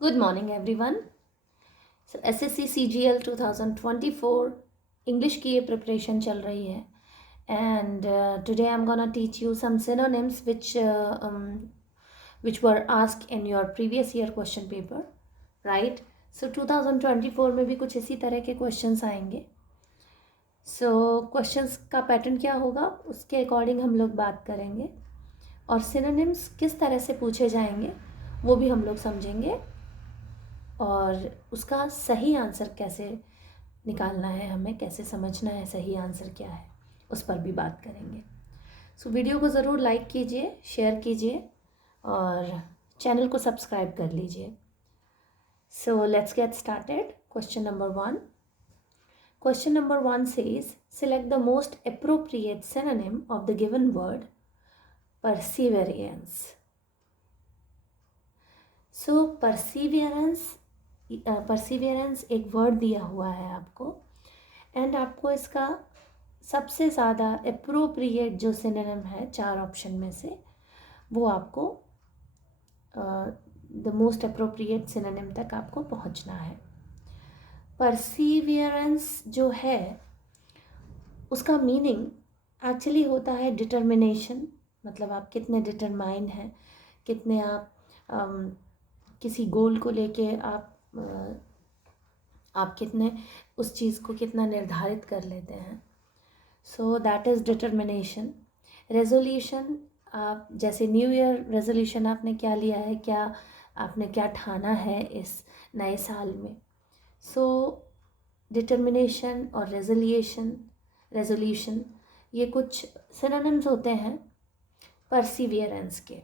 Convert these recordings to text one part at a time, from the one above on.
Good morning everyone. So SSC CGL 2024 English की ये preparation चल रही है and today I'm gonna teach you some synonyms which were asked in your previous year question paper, right? So 2024 में भी कुछ इसी तरह के questions आएंगे. So questions का पैटर्न क्या होगा उसके अकॉर्डिंग हम लोग बात करेंगे और synonyms किस तरह से पूछे जाएंगे वो भी हम लोग समझेंगे और उसका सही आंसर कैसे निकालना है, हमें कैसे समझना है सही आंसर क्या है, उस पर भी बात करेंगे. सो वीडियो को ज़रूर लाइक कीजिए, शेयर कीजिए और चैनल को सब्सक्राइब कर लीजिए. So let's get started. Question number 1. Question number 1 says, select the most appropriate synonym of the given word perseverance. So परसीवियरेंस एक वर्ड दिया हुआ है आपको एंड आपको इसका सबसे ज़्यादा अप्रोप्रिएट जो सिनोनिम है 4 ऑप्शन में से वो आपको द मोस्ट अप्रोप्रिएट सिनोनिम तक आपको पहुंचना है. परसीवियरेंस जो है उसका मीनिंग एक्चुअली होता है डिटर्मिनेशन, मतलब आप कितने डिटरमाइन हैं, कितने आप किसी गोल को लेके आप कितने उस चीज़ को कितना निर्धारित कर लेते हैं. So that is determination. Resolution, आप जैसे न्यू ईयर रेजोल्यूशन आपने क्या लिया है, क्या आपने क्या ठाना है इस नए साल में. सो डिटर्मिनेशन और रेजोल्यूशन ये कुछ सिनोनिम्स होते हैं परसीवियरेंस के.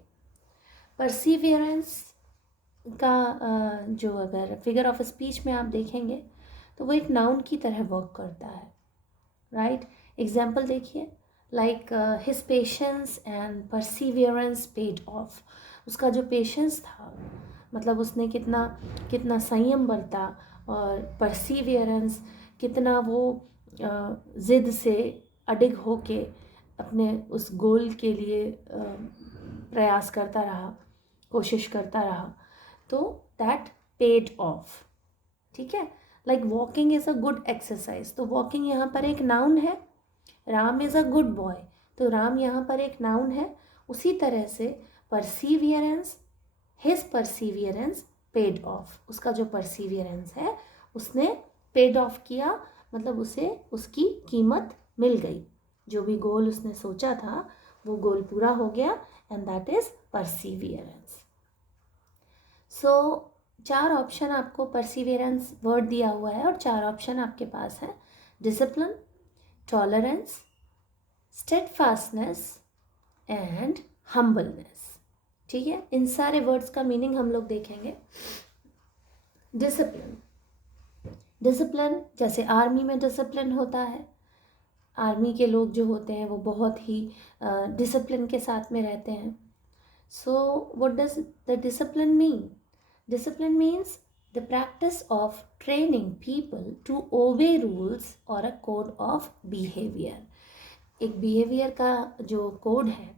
परसीवियरेंस का जो अगर फिगर ऑफ स्पीच में आप देखेंगे तो वो एक नाउन की तरह वर्क करता है, राइट? एग्जाम्पल देखिए, like his patience and perseverance paid off. उसका जो पेशेंस था, मतलब उसने कितना संयम बरता, और परसीवियरेंस कितना वो ज़िद से अडिग होके अपने उस गोल के लिए प्रयास करता रहा, कोशिश करता रहा, तो दैट पेड ऑफ. ठीक है. Like walking is a good exercise, तो वॉकिंग यहाँ पर एक नाउन है. Ram is a good boy, तो राम यहाँ पर एक नाउन है. उसी तरह से परसीवियरेंस, हिज परसीवियरेंस पेड ऑफ. उसका जो परसीवियरेंस है उसने पेड ऑफ किया, मतलब उसे उसकी कीमत मिल गई. जो भी गोल उसने सोचा था वो गोल पूरा हो गया and that is perseverance. So 4 option आपको परसीवियरेंस वर्ड दिया हुआ है और 4 ऑप्शन आपके पास है. Discipline, tolerance, steadfastness and humbleness. ठीक है. इन सारे वर्ड्स का मीनिंग हम लोग देखेंगे. डिसिप्लिन जैसे आर्मी में डिसिप्लिन होता है. आर्मी के लोग जो होते हैं वो बहुत ही डिसिप्लिन के साथ में रहते हैं. So what does the discipline mean? Discipline means the practice of training people to obey rules or a code of behavior. एक behavior का जो code है,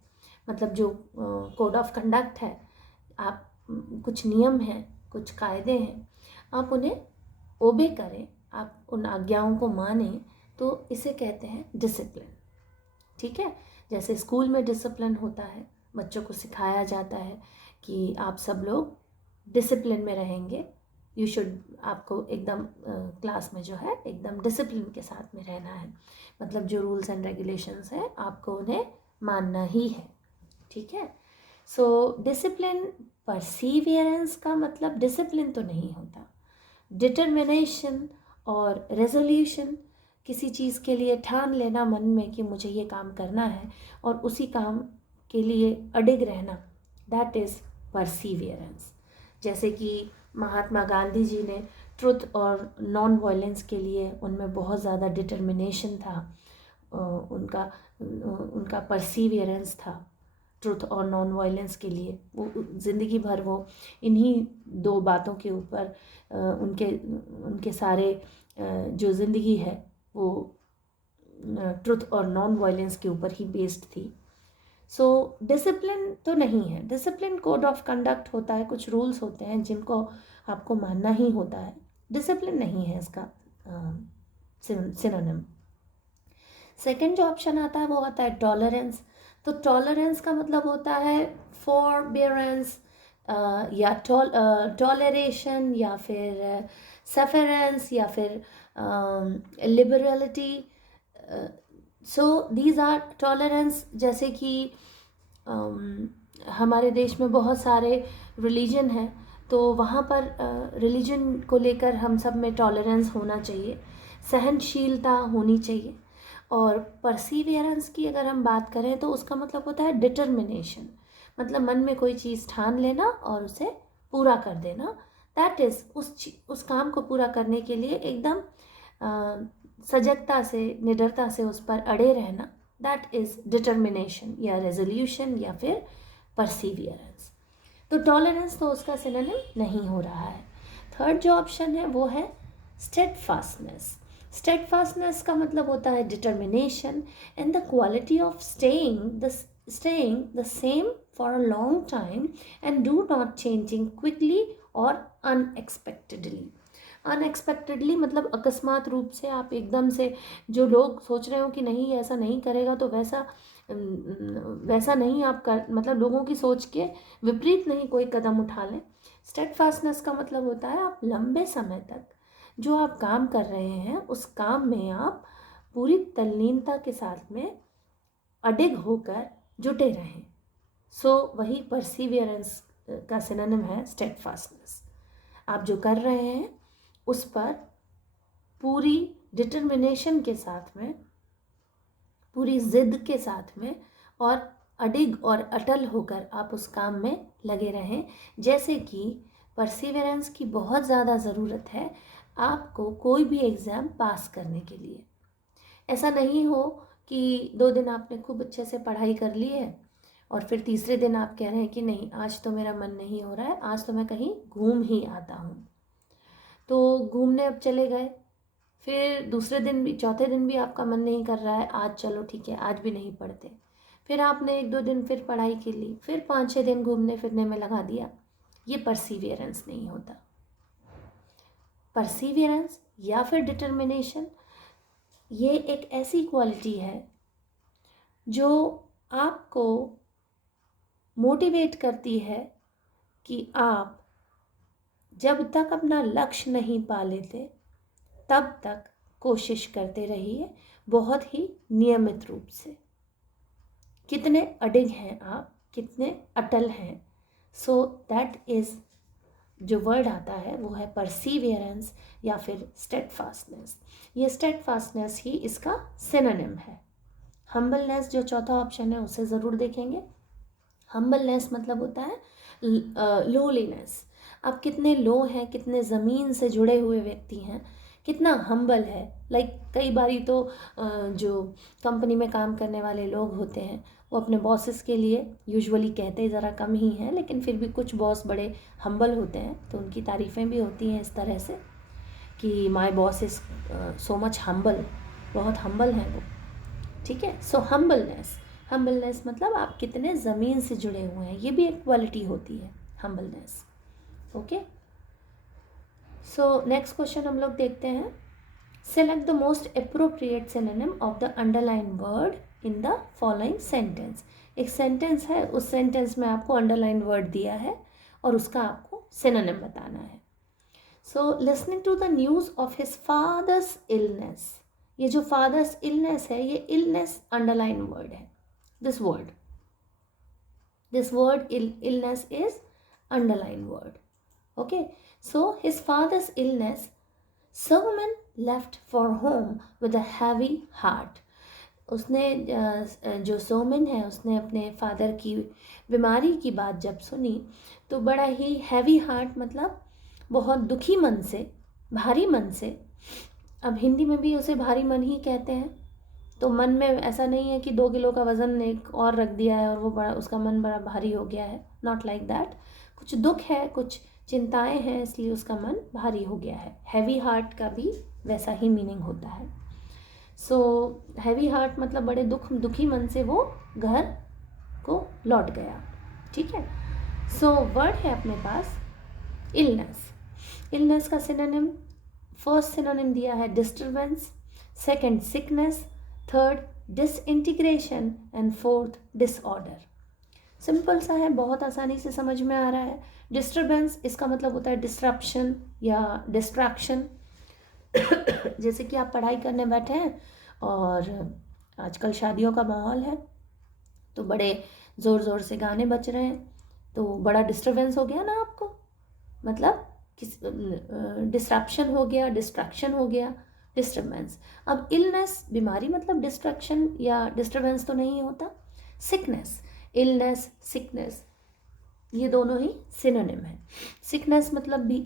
मतलब जो code of conduct है, आप कुछ नियम हैं, कुछ कायदे हैं, आप उन्हें obey करें, आप उन आज्ञाओं को मानें, तो इसे कहते हैं डिसिप्लिन. ठीक है. जैसे स्कूल में डिसिप्लिन होता है, बच्चों को सिखाया जाता है कि आप सब लोग डिसिप्लिन में रहेंगे. यू शुड, आपको एकदम क्लास में जो है एकदम डिसिप्लिन के साथ में रहना है, मतलब जो रूल्स एंड रेगुलेशंस हैं आपको उन्हें मानना ही है. ठीक है. सो डिसिप्लिन, परसीवियरेंस का मतलब डिसिप्लिन तो नहीं होता. डिटर्मिनेशन और रेजोल्यूशन, किसी चीज़ के लिए ठान लेना मन में कि मुझे ये काम करना है और उसी काम के लिए अडिग रहना, दैट इज़ परसीवियरेंस. जैसे कि महात्मा गांधी जी ने ट्रुथ और नॉन वायलेंस के लिए, उनमें बहुत ज़्यादा डिटर्मिनेशन था, उनका परसीवियरेंस था ट्रुथ और नॉन वायलेंस के लिए. वो ज़िंदगी भर वो इन्हीं 2 बातों के ऊपर उनके सारे जो ज़िंदगी है वो ट्रुथ और नॉन वायलेंस के ऊपर ही बेस्ड थी. सो डिसिप्लिन तो नहीं है, डिसिप्लिन कोड ऑफ कंडक्ट होता है, कुछ रूल्स होते हैं जिनको आपको मानना ही होता है, डिसिप्लिन नहीं है इसका सिनोनिम। सेकंड जो ऑप्शन आता है वो आता है टॉलरेंस। तो टॉलरेंस का मतलब होता है फॉरबियरेंस या टॉलरेशन या फिर सफरेंस या फिर liberality. So these are tolerance. जैसे कि हमारे देश में बहुत सारे रिलीजन हैं, तो वहाँ पर रिलीजन को लेकर हम सब में टॉलरेंस होना चाहिए, सहनशीलता होनी चाहिए। और परसीवियरेंस की अगर हम बात करें तो उसका मतलब होता है डिटर्मिनेशन, मतलब मन में कोई चीज़ ठान लेना और उसे पूरा कर देना। दैट इज़ उस काम को पूरा करने के लिए एकदम सजगता से, निडरता से उस पर अड़े रहना। दैट इज़ डिटर्मिनेशन या रेजोल्यूशन या फिर परसीवियरेंस। तो टॉलरेंस तो उसका सिनोनिम नहीं हो रहा है। थर्ड जो ऑप्शन है वो है स्टेडफास्टनेस। स्टेडफास्टनेस का मतलब होता है determination and the quality of staying the same for a long time and do not changing quickly or unexpectedly। Unexpectedly मतलब अकस्मात रूप से आप एकदम से, जो लोग सोच रहे हो कि नहीं ऐसा नहीं करेगा तो वैसा नहीं आप कर, मतलब लोगों की सोच के विपरीत नहीं कोई कदम उठा लें। स्टेडफास्टनेस का मतलब होता है आप लंबे समय तक जो आप काम कर रहे हैं उस काम में आप पूरी तल्लीनता के साथ में अडिग होकर जुटे रहें। सो वही परसीवियरेंस का सिनोनिम है स्टेडफास्टनेस। आप जो कर रहे हैं उस पर पूरी डिटर्मिनेशन के साथ में, पूरी ज़िद के साथ में और अडिग और अटल होकर आप उस काम में लगे रहें। जैसे कि परसीवियरेंस की बहुत ज़्यादा ज़रूरत है आपको कोई भी एग्ज़ाम पास करने के लिए। ऐसा नहीं हो कि 2 दिन आपने खूब अच्छे से पढ़ाई कर ली है और फिर तीसरे दिन आप कह रहे हैं कि नहीं आज तो मेरा मन नहीं हो रहा है, आज तो मैं कहीं घूम ही आता हूँ। तो घूमने अब चले गए, फिर दूसरे दिन भी, चौथे दिन भी आपका मन नहीं कर रहा है, आज चलो ठीक है आज भी नहीं पढ़ते। फिर आपने 1-2 दिन फिर पढ़ाई के लिए, फिर 5-6 दिन घूमने फिरने में लगा दिया। ये परसीवियरेंस नहीं होता। परसीवियरेंस या फिर डिटर्मिनेशन ये एक ऐसी क्वालिटी है जो आपको मोटिवेट करती है कि आप जब तक अपना लक्ष्य नहीं पा लेते तब तक कोशिश करते रहिए, बहुत ही नियमित रूप से। कितने अडिग हैं आप, कितने अटल हैं। सो दैट इज़ जो वर्ड आता है वो है परसीवियरेंस या फिर स्टेडफास्टनेस। ये स्टेडफास्टनेस ही इसका सिनोनिम है। हम्बलनेस जो चौथा ऑप्शन है उसे ज़रूर देखेंगे। हम्बलनेस मतलब होता है लोलीनेस। आप कितने लो हैं, कितने ज़मीन से जुड़े हुए व्यक्ति हैं, कितना हम्बल है। लाइक कई बारी तो जो कंपनी में काम करने वाले लोग होते हैं वो अपने बॉसेस के लिए यूजुअली कहते ज़रा कम ही हैं, लेकिन फिर भी कुछ बॉस बड़े हम्बल होते हैं तो उनकी तारीफ़ें भी होती हैं इस तरह से कि my boss is so much humble, बहुत हम्बल हैं वो। ठीक है। सो हम्बलनेस मतलब आप कितने ज़मीन से जुड़े हुए हैं, ये भी एक क्वालिटी होती है humbleness. Okay. So next question हम लोग देखते हैं। Select the most appropriate synonym of the underline word in the following sentence. एक सेंटेंस है, उस सेंटेंस में आपको अंडरलाइन वर्ड दिया है और उसका आपको सिनोनिम बताना है। So listening to the news of his father's illness. ये जो फादर्स इलनेस है ये इलनेस अंडरलाइन वर्ड है। This word illness is underline word. Okay. So his father's illness, Solomon left for home with a heavy heart। उसने जो सोमन है उसने अपने फादर की बीमारी की बात जब सुनी तो बड़ा ही हैवी हार्ट मतलब बहुत दुखी मन से, भारी मन से। अब हिंदी में भी उसे भारी मन ही कहते हैं। तो मन में ऐसा नहीं है कि 2 किलो का वज़न एक और रख दिया है और वो बड़ा, उसका मन बड़ा भारी हो गया है। Not like that. कुछ दुख है, कुछ चिंताएं हैं, इसलिए उसका मन भारी हो गया है। हैवी हार्ट का भी वैसा ही मीनिंग होता है। सो हैवी हार्ट मतलब बड़े दुखी मन से वो घर लौट गया। ठीक है, सो वर्ड है अपने पास इलनेस। इलनेस का सिनोनिम, फर्स्ट सिनोनिम दिया है disturbance, second sickness, third disintegration and fourth disorder. Simple सा है, बहुत आसानी से समझ में आ रहा है। डिस्टर्बेंस, इसका मतलब होता है डिस्ट्रप्शन या डिस्ट्रैक्शन। जैसे कि आप पढ़ाई करने बैठे हैं और आजकल शादियों का माहौल है, तो बड़े ज़ोर ज़ोर से गाने बज रहे हैं, तो बड़ा डिस्टर्बेंस हो गया ना आपको, मतलब किस डिस्ट्रप्शन हो गया, डिस्ट्रैक्शन हो गया, डिस्टर्बेंस। अब इलनेस, बीमारी मतलब डिस्ट्रैक्शन या डिस्टर्बेंस तो नहीं होता। सिकनेस, इलनेस, सिकनेस, ये दोनों ही सिनोनिम है। सिकनेस मतलब भी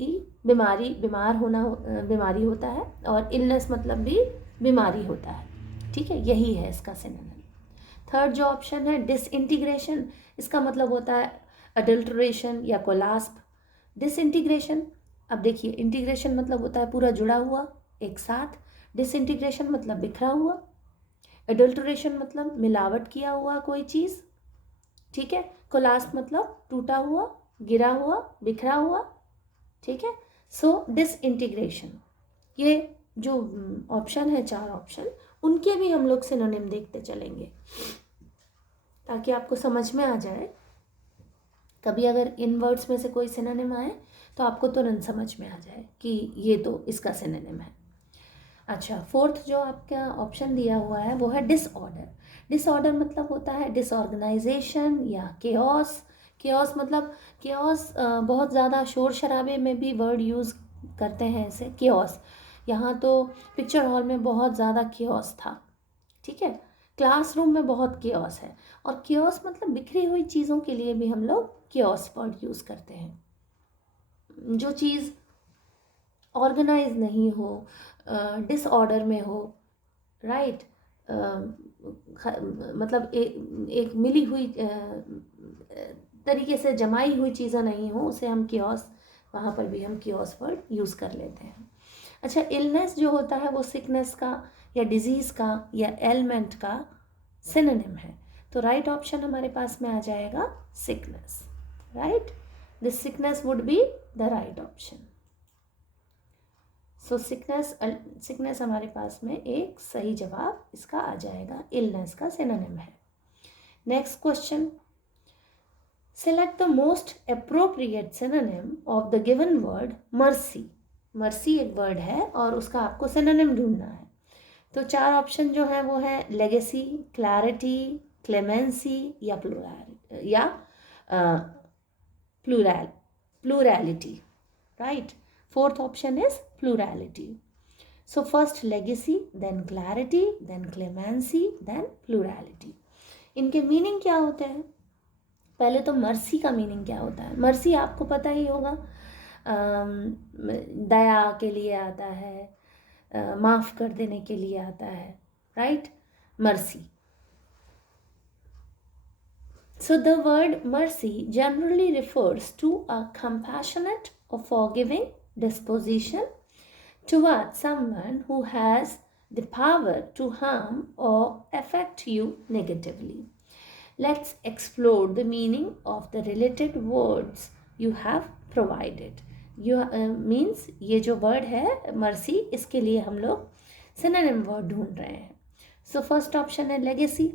बीमारी, बीमार होना, बीमारी होता है, और इलनेस मतलब भी बीमारी होता है। ठीक है, यही है इसका सिनोनिम। थर्ड जो ऑप्शन है डिसइंटीग्रेशन, इसका मतलब होता है अडल्ट्रेशन या कोलास्प। डिसइंटीग्रेशन, अब देखिए इंटीग्रेशन मतलब होता है पूरा जुड़ा हुआ एक साथ, डिसइंटीग्रेशन मतलब बिखरा हुआ, अडल्ट्रेशन मतलब मिलावट किया हुआ कोई चीज़। ठीक है, कोलास्प मतलब टूटा हुआ, गिरा हुआ, बिखरा हुआ। ठीक है, सो डिसइंटीग्रेशन। ये जो ऑप्शन है, चार ऑप्शन, उनके भी हम लोग सिनोनिम देखते चलेंगे ताकि आपको समझ में आ जाए। कभी अगर इन वर्ड्स में से कोई सिनोनिम आए तो आपको तुरंत समझ में आ जाए कि ये तो इसका सिनोनिम है। अच्छा, फोर्थ जो आपका ऑप्शन दिया हुआ है वो है डिसऑर्डर। डिसऑर्डर मतलब होता है डिसऑर्गेनाइजेशन या केओस। केओस मतलब, केओस बहुत ज़्यादा शोर शराबे में भी वर्ड यूज़ करते हैं इसे, केओस। यहाँ तो पिक्चर हॉल में बहुत ज़्यादा केओस था। ठीक है, क्लासरूम में बहुत केओस है, और केओस मतलब बिखरी हुई चीज़ों के लिए भी हम लोग केओस वर्ड यूज़ करते हैं। जो चीज़ ऑर्गेनाइज नहीं हो, डिसऑर्डर में हो, राइट, मतलब एक मिली हुई तरीके से जमाई हुई चीज़ें नहीं हो, उसे हम केओस, वहाँ पर भी हम केओस वर्ड यूज़ कर लेते हैं। अच्छा, इलनेस जो होता है वो सिकनेस का या डिजीज़ का या एलमेंट का सिनोनिम है, तो राइट ऑप्शन हमारे पास में आ जाएगा sickness. Right, this sickness would be the right option. So sickness हमारे पास में एक सही जवाब इसका आ जाएगा, इलनेस का सिनोनिम है। Next question, select the most appropriate synonym of the given word mercy. Mercy एक वर्ड है और उसका आपको सिनोनिम ढूंढना है। तो चार ऑप्शन जो है वो है लेगेसी, क्लैरिटी, क्लेमेंसी या plurality. Right, fourth option is plurality. So first legacy, then clarity, then clemency, then plurality. इनके मीनिंग क्या होते हैं? पहले तो मर्सी का मीनिंग क्या होता है? मर्सी आपको पता ही होगा, दया के लिए आता है, माफ़ कर देने के लिए आता है। Right, mercy. So the word mercy generally refers to a compassionate or forgiving disposition towards someone who has the power to harm or affect you negatively. Let's explore the meaning of the related words you have provided. You means ये जो word है mercy, इसके लिए हम लोग synonym word ढूंढ रहे हैं। So first option है legacy.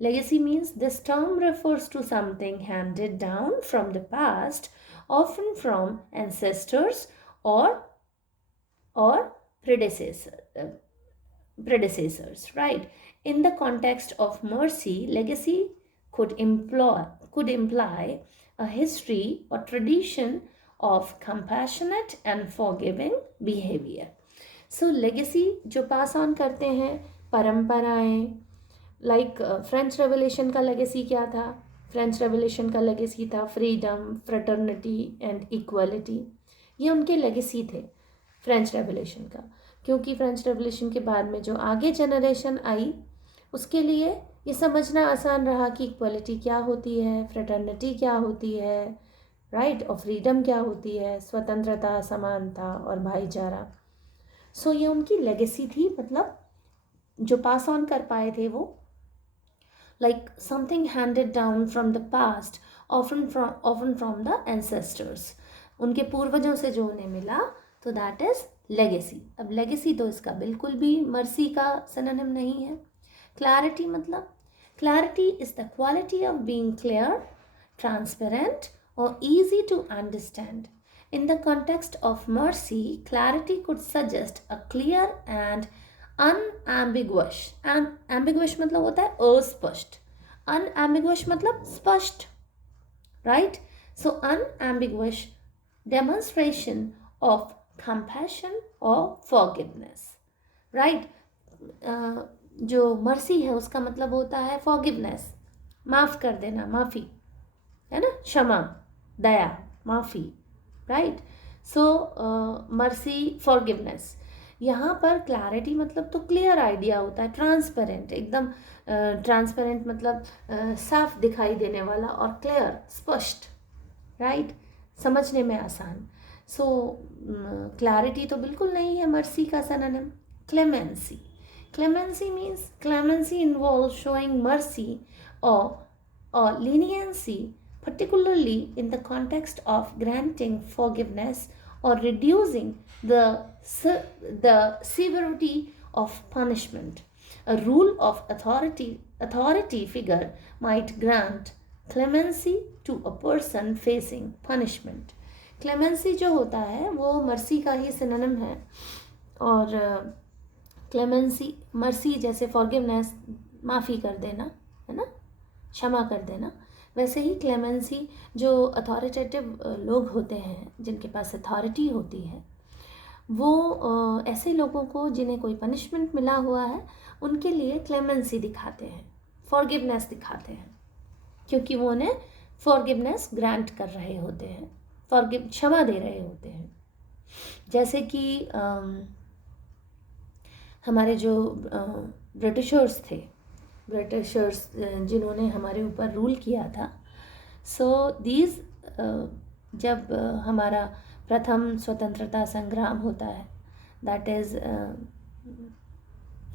Legacy means this term refers to something handed down from the past, often from ancestors or predecessors, right? In the context of mercy, legacy could imply a history or tradition of compassionate and forgiving behavior. So legacy जो pass on करते हैं, परंपराएं, like French revolution का legacy क्या था? French revolution का legacy था freedom, fraternity and equality. ये उनके लेगेसी थे फ्रेंच रेवोल्यूशन का, क्योंकि फ्रेंच रेवोल्यूशन के बाद में जो आगे जनरेशन आई उसके लिए ये समझना आसान रहा कि इक्वलिटी क्या होती है, फ्रेटर्निटी क्या होती है, राइट, और फ्रीडम क्या होती है, स्वतंत्रता, समानता और भाईचारा। सो ये उनकी लेगेसी थी, मतलब जो पास ऑन कर पाए थे वो like something handed down from the past, often from the ancestors. उनके पूर्वजों से जो उन्हें मिला, तो दैट इज लेगेसी. अब लेगेसी तो इसका बिल्कुल भी मर्सी का सिनोनिम नहीं है. क्लैरिटी मतलब, clarity is the quality of being clear, transparent और easy to understand. In the context of mercy, clarity could suggest a clear and unambiguous. Ambiguous मतलब होता है अस्पष्ट, unambiguous मतलब स्पष्ट, right? So unambiguous demonstration of compassion or forgiveness, right? जो mercy है उसका मतलब होता है फॉरगिवनेस, माफ़ कर देना, माफ़ी है ना, क्षमा, दया, माफ़ी, राइट? सो मर्सी, फॉरगिवनेस. यहाँ पर क्लैरिटी मतलब तो क्लियर आइडिया होता है, ट्रांसपेरेंट, एकदम ट्रांसपेरेंट मतलब साफ दिखाई देने वाला, और क्लियर स्पष्ट, राइट, समझने में आसान. सो क्लैरिटी तो बिल्कुल नहीं है मर्सी का synonym. Clemency. Clemency means, clemency involves showing mercy or leniency, particularly in the context of granting forgiveness or reducing the severity of punishment. A rule of authority figure might grant clemency to a person facing punishment. Clemency जो होता है वो mercy का ही synonym है. और clemency, mercy जैसे forgiveness, माफ़ी कर देना, है ना, क्षमा कर देना, वैसे ही क्लेमेंसी जो अथॉरिटेटिव लोग होते हैं, जिनके पास अथॉरिटी होती है, वो ऐसे लोगों को जिन्हें कोई पनिशमेंट मिला हुआ है, उनके लिए क्लेमेंसी दिखाते हैं, फॉरगिवनेस दिखाते हैं, क्योंकि वो उन्हें फॉरगिवनेस ग्रांट कर रहे होते हैं, क्षमा दे रहे होते हैं. जैसे कि हमारे जो ब्रिटिशर्स थे, ब्रिटिशर्स जिन्होंने हमारे ऊपर रूल किया था, सो दीज जब हमारा प्रथम स्वतंत्रता संग्राम होता है, that is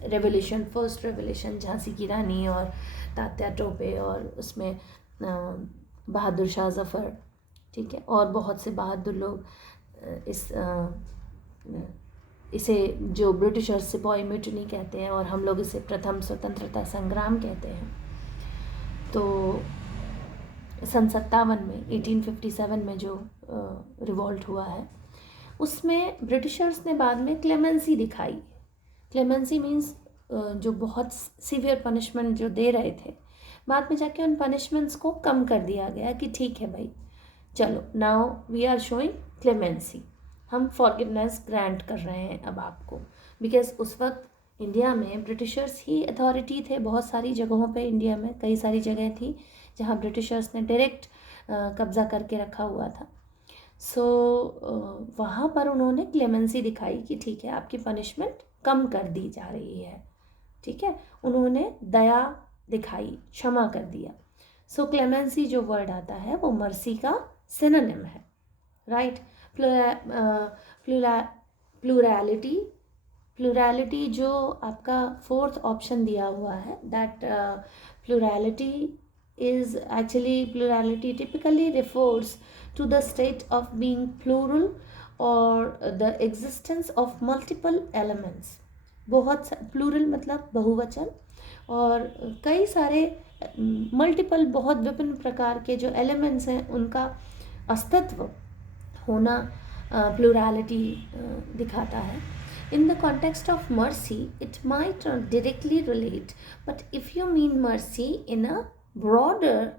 revolution, first revolution, Jhansi की रानी और तात्या टोपे, और उसमें बहादुर शाह जफ़र, ठीक है, और बहुत से बहादुर लोग इसे जो ब्रिटिशर्स सिपाही म्यूटनी कहते हैं, और हम लोग इसे प्रथम स्वतंत्रता संग्राम कहते हैं. तो सन 57 में, 1857 में जो रिवॉल्ट हुआ है, उसमें ब्रिटिशर्स ने बाद में क्लेमेंसी दिखाई. क्लेमेंसी मीन्स जो बहुत सीवियर पनिशमेंट जो दे रहे थे, बाद में जाके उन पनिशमेंट्स को कम कर दिया गया कि ठीक है भाई, चलो now we are showing clemency, हम फॉरगिवनेस ग्रांट कर रहे हैं अब आपको. बिकॉज उस वक्त इंडिया में ब्रिटिशर्स ही अथॉरिटी थे. बहुत सारी जगहों पे इंडिया में कई सारी जगह थी जहाँ ब्रिटिशर्स ने डायरेक्ट कब्ज़ा करके रखा हुआ था. सो वहाँ पर उन्होंने क्लेमेंसी दिखाई कि ठीक है, आपकी पनिशमेंट कम कर दी जा रही है, ठीक है, उन्होंने दया दिखाई, क्षमा कर दिया. सो क्लेमेंसी जो वर्ड आता है वो मर्सी का सिनोनिम है, राइट. प्लूरैलिटी जो आपका फोर्थ ऑप्शन दिया हुआ है, that plurality is actually, plurality typically refers to the state of being plural or the existence of multiple elements. बहुत प्लूरल मतलब बहुवचन, और कई सारे मल्टीपल, बहुत विभिन्न प्रकार के जो एलिमेंट्स हैं उनका अस्तित्व होना प्लूरैलिटी दिखाता है. In the context of mercy, it might not directly relate, but if you mean mercy in a broader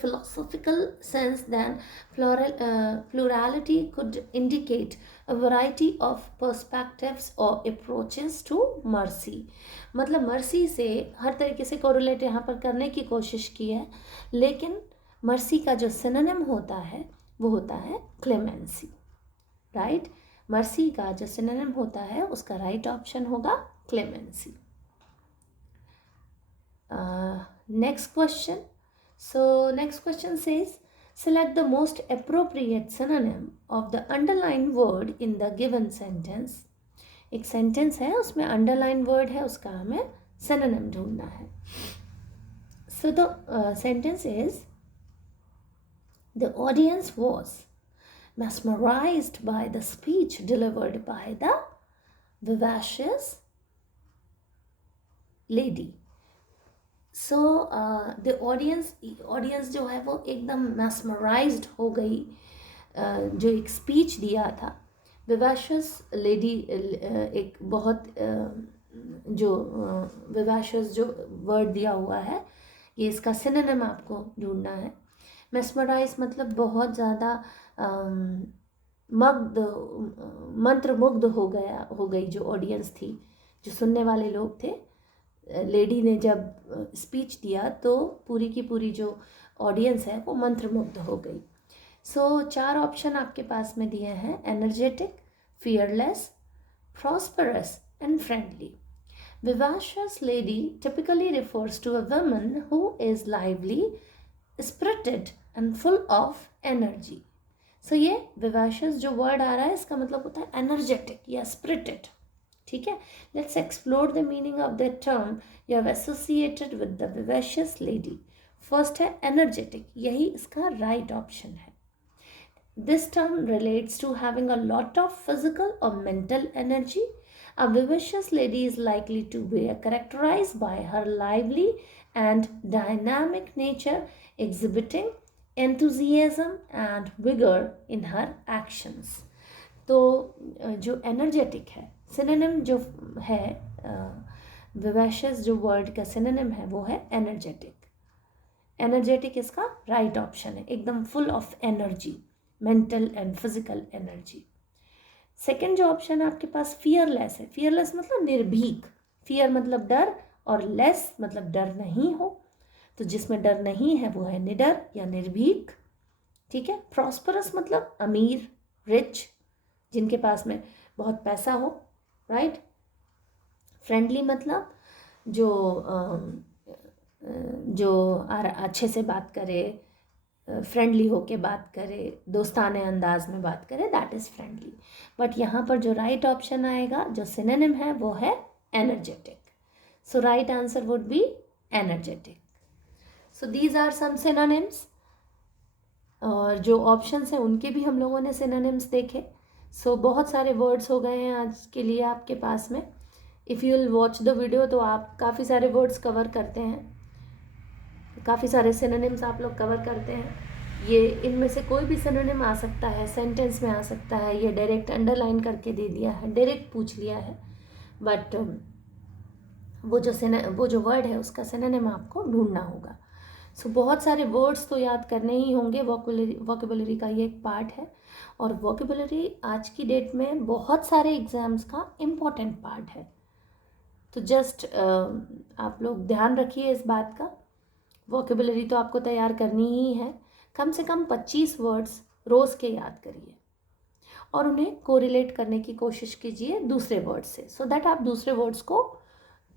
philosophical sense, then plurality could indicate a variety of perspectives or approaches to mercy. मतलब mercy से हर तरीके से correlate यहाँ पर करने की कोशिश की है, लेकिन मर्सी का जो सिनोनिम होता है वो होता है क्लेमेंसी, राइट. मर्सी का जो सिनोनिम होता है उसका राइट ऑप्शन होगा clemency. Next question. So next question says, select the most appropriate synonym of the underlined word in the given sentence. एक सेंटेंस है, उसमें अंडरलाइन वर्ड है, उसका हमें सिनोनिम ढूंढना है. So the sentence is, the audience was mesmerized by the speech delivered by the vivacious lady. So the audience जो है वो एकदम mesmerized हो गई जो एक स्पीच दिया था. विवाशियस लेडी एक बहुत जो विवाशियस जो वर्ड दिया हुआ है, ये इसका सिनोनिम आपको ढूंढना है. मेस्मराइज मतलब बहुत ज़्यादा मंत्रमुग्ध हो गई जो ऑडियंस थी, जो सुनने वाले लोग थे. लेडी ने जब स्पीच दिया तो पूरी की पूरी जो ऑडियंस है वो मंत्रमुग्ध हो गई. सो 4 ऑप्शन आपके पास में दिए हैं: energetic, fearless, prosperous and friendly. Vivacious lady typically refers to a woman who is lively, spirited and full of energy. So ये vivacious जो word आ रहा है इसका मतलब होता है energetic या spirited. ठीक है, let's explore the meaning of the term you have associated with the vivacious lady. First है energetic, यही इसका right option है. This term relates to having a lot of physical or mental energy. A vivacious lady is likely to be characterized by her lively and dynamic nature, exhibiting enthusiasm and vigor in her actions. तो जो energetic है, synonym जो है vivacious जो word का synonym है वो है energetic. Energetic इसका right option है, एकदम full of energy, mental and physical energy. Second जो ऑप्शन आपके पास फियरलेस है. फियरलेस मतलब निर्भीक. फियर मतलब डर और लेस मतलब डर नहीं हो. तो जिसमें डर नहीं है वो है निडर या निर्भीक. ठीक है. प्रॉस्परस मतलब अमीर, रिच, जिनके पास में बहुत पैसा हो. राइट. फ्रेंडली मतलब जो अच्छे से बात करे, फ्रेंडली होके बात करे, दोस्ताने अंदाज में बात करे, दैट इज़ फ्रेंडली. बट यहाँ पर जो राइट ऑप्शन आएगा, जो सिनोनिम है वो है energetic. So right answer would be energetic. So these are some synonyms. और जो ऑप्शंस हैं उनके भी हम लोगों ने सिनोनिम्स देखे. सो बहुत सारे वर्ड्स हो गए हैं आज के लिए आपके पास में. If you will watch the video तो आप काफ़ी सारे वर्ड्स कवर करते हैं, काफ़ी सारे सिनोनिम्स आप लोग कवर करते हैं. ये इनमें से कोई भी सिनोनिम आ सकता है, सेंटेंस में आ सकता है. ये डायरेक्ट अंडरलाइन करके दे दिया है, डायरेक्ट पूछ लिया है. बट वो जो वर्ड है उसका सिनोनिम आपको ढूंढना होगा. सो बहुत सारे वर्ड्स तो याद करने ही होंगे. वोकेबुलरी का ये एक पार्ट है. और वोकेबुलरी आज की डेट में बहुत सारे एग्ज़ाम्स का इम्पॉर्टेंट पार्ट है. तो जस्ट आप लोग ध्यान रखिए इस बात का. वोकेबुलरी तो आपको तैयार करनी ही है. कम से कम 25 वर्ड्स रोज़ के याद करिए और उन्हें कोरिलेट करने की कोशिश कीजिए दूसरे वर्ड्स से, सो दैट आप दूसरे वर्ड्स को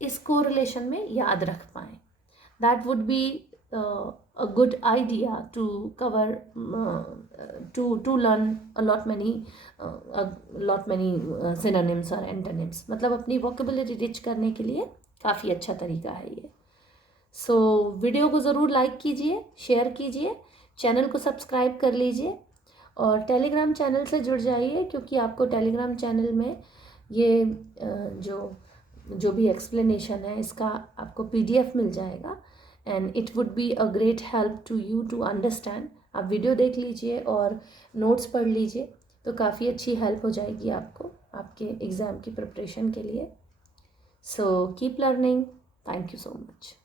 इस कोरिलेशन में याद रख पाएँ. That would be a good idea to cover to learn a lot many synonyms or antonyms. मतलब अपनी वोकेबुलरी रिच करने के लिए काफ़ी अच्छा तरीका है ये. सो वीडियो को ज़रूर लाइक कीजिए, शेयर कीजिए, चैनल को सब्सक्राइब कर लीजिए और टेलीग्राम चैनल से जुड़ जाइए, क्योंकि आपको टेलीग्राम चैनल में ये जो भी एक्सप्लेनेशन है इसका आपको PDF मिल जाएगा. And it would be a great help to you to understand. आप वीडियो देख लीजिए और नोट्स पढ़ लीजिए तो काफ़ी अच्छी हेल्प हो जाएगी आपको आपके एग्ज़ाम की प्रिपरेशन के लिए. So keep learning. Thank you so much.